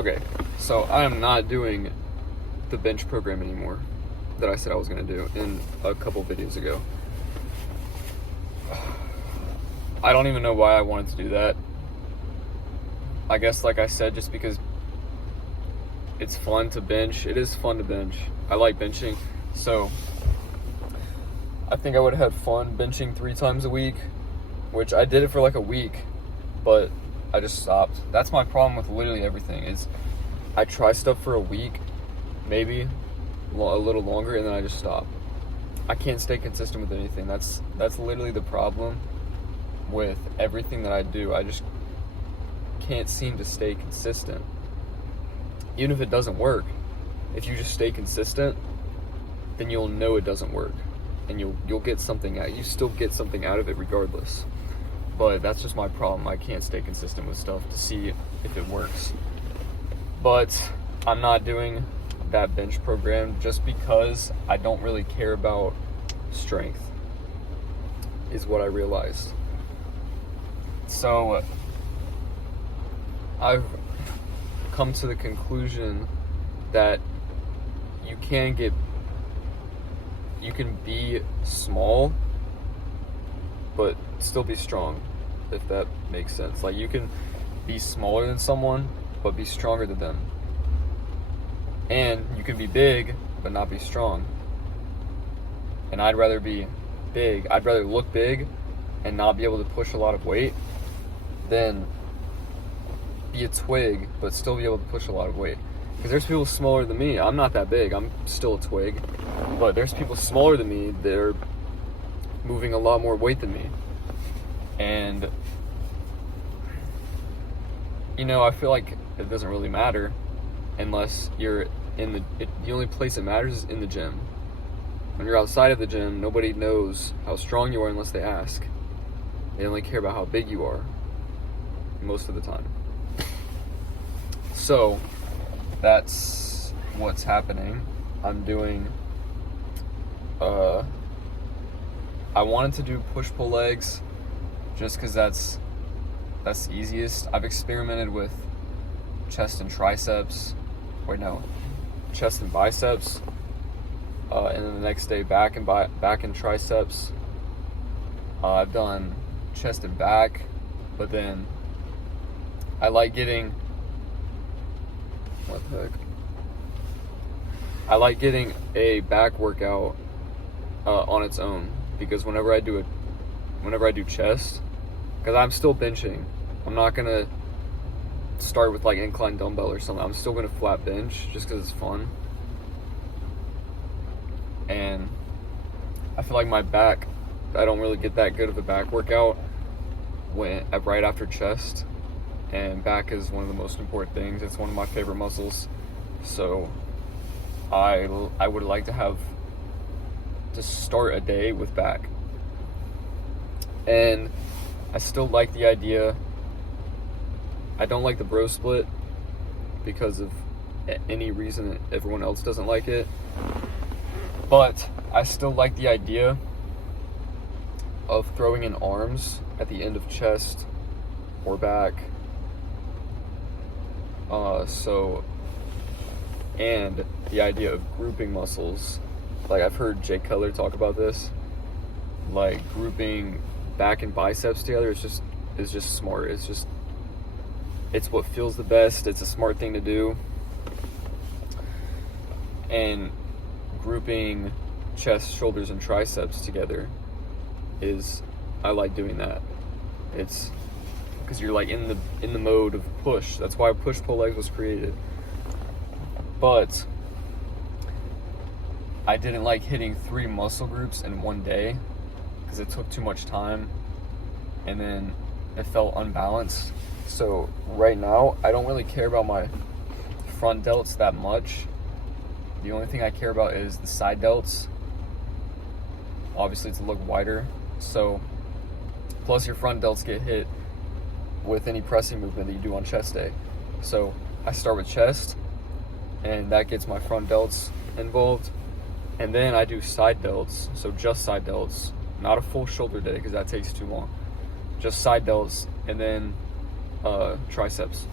Okay, so I am not doing the bench program anymore that I said I was going to do in a couple videos ago. I don't even know why I wanted to do that. I guess, like I said, just because it's fun to bench. It is fun to bench. I like benching. So I think I would have had fun benching 3 times a week, which I did it for like a week, but I just stopped. That's my problem with literally everything is I try stuff for a week, maybe a little longer, and then I just stop. I can't stay consistent with anything. That's literally the problem with everything that I do. I just can't seem to stay consistent. Even if it doesn't work, if you just stay consistent, then you'll know it doesn't work, and you'll get something out. You still get something out of it regardless. But that's just my problem. I can't stay consistent with stuff to see if it works. But I'm not doing that bench program just because I don't really care about strength, is what I realized. So I've come to the conclusion that you can be small but still be strong, if that makes sense. Like, you can be smaller than someone but be stronger than them, and you can be big but not be strong. And I'd rather be big. I'd rather look big and not be able to push a lot of weight than be a twig but still be able to push a lot of weight. Because there's people smaller than me. I'm not that big. I'm still a twig. But there's people smaller than me that are moving a lot more weight than me. And, I feel like it doesn't really matter unless you're in the only place it matters is in the gym. When you're outside of the gym, nobody knows how strong you are unless they ask. They only care about how big you are most of the time. So that's what's happening. I'm doing I wanted to do push-pull legs just because that's the easiest. I've experimented with chest and triceps. Chest and biceps. And then the next day back and triceps. I've done chest and back, but then I like getting a back workout on its own, because whenever I do chest, because I'm still benching, I'm not gonna start with like incline dumbbell or something. I'm still gonna flat bench just because it's fun. And I feel like my back, I don't really get that good of a back workout right after chest. And back is one of the most important things. It's one of my favorite muscles. So I would like to start a day with back. And I still like the idea. I don't like the bro split because of any reason that everyone else doesn't like it. But I still like the idea of throwing in arms at the end of chest or back. And the idea of grouping muscles. Like, I've heard Jake Cutler talk about this. Like, grouping back and biceps together is just smart. It's what feels the best. It's a smart thing to do. And grouping chest, shoulders, and triceps together I like doing that. It's because you're like in the mode of push. That's why push-pull legs was created. But I didn't like hitting 3 muscle groups in one day because it took too much time, and then it felt unbalanced. So right now, I don't really care about my front delts that much. The only thing I care about is the side delts, obviously to look wider. So, plus your front delts get hit with any pressing movement that you do on chest day. So I start with chest, and that gets my front delts involved. And then I do side delts, so just side delts, not a full shoulder day because that takes too long. Just side delts, and then triceps.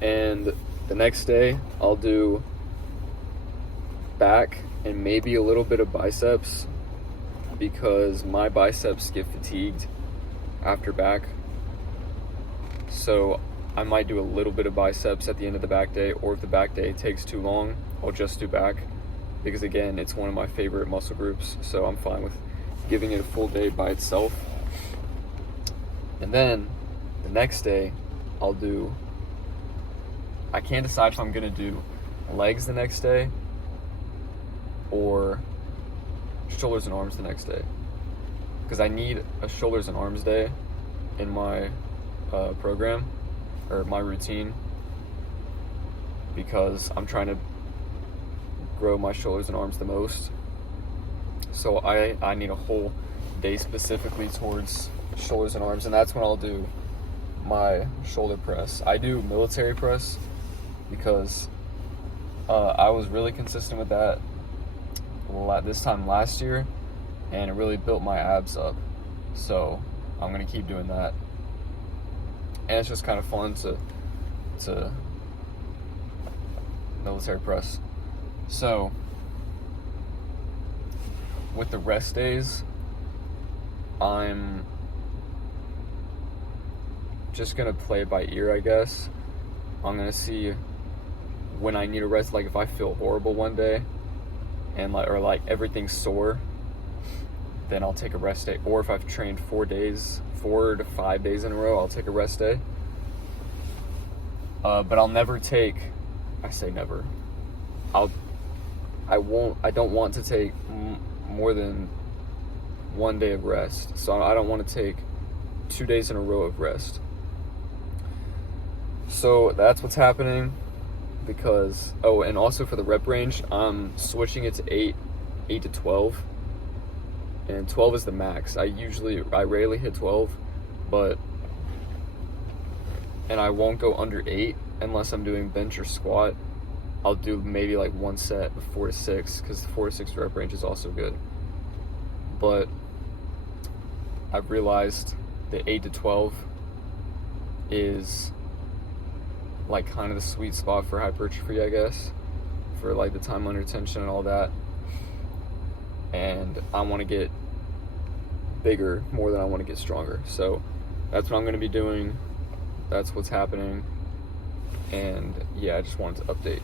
And the next day, I'll do back and maybe a little bit of biceps because my biceps get fatigued after back. So I might do a little bit of biceps at the end of the back day, or if the back day takes too long, I'll just do back because, again, it's one of my favorite muscle groups, so I'm fine with giving it a full day by itself. And then the next day, I can't decide if I'm gonna do legs the next day or shoulders and arms the next day, because I need a shoulders and arms day in my program or my routine, because I'm trying to grow my shoulders and arms the most. So I need a whole day specifically towards shoulders and arms, and that's when I'll do my shoulder press. I do military press because I was really consistent with that this time last year, and it really built my abs up. So I'm gonna keep doing that, and it's just kind of fun to military press. So with the rest days, I'm just gonna play it by ear, I guess. I'm gonna see when I need a rest. Like if I feel horrible one day and like everything's sore, then I'll take a rest day. Or if I've trained 4 to 5 days in a row, I'll take a rest day. But I'll never take, I say never, I don't want to take more than 1 day of rest. So I don't want to take 2 days in a row of rest. So that's what's happening, because, and also for the rep range, I'm switching it to 8 to 12. And 12 is the max. I rarely hit 12, and I won't go under 8 unless I'm doing bench or squat. I'll do maybe like one set of 4 to 6, because the 4 to 6 rep range is also good. But I've realized that 8 to 12 is like kind of the sweet spot for hypertrophy, I guess, for like the time under tension and all that. And I want to get bigger more than I want to get stronger. So that's what I'm going to be doing. That's what's happening. And yeah, I just wanted to update.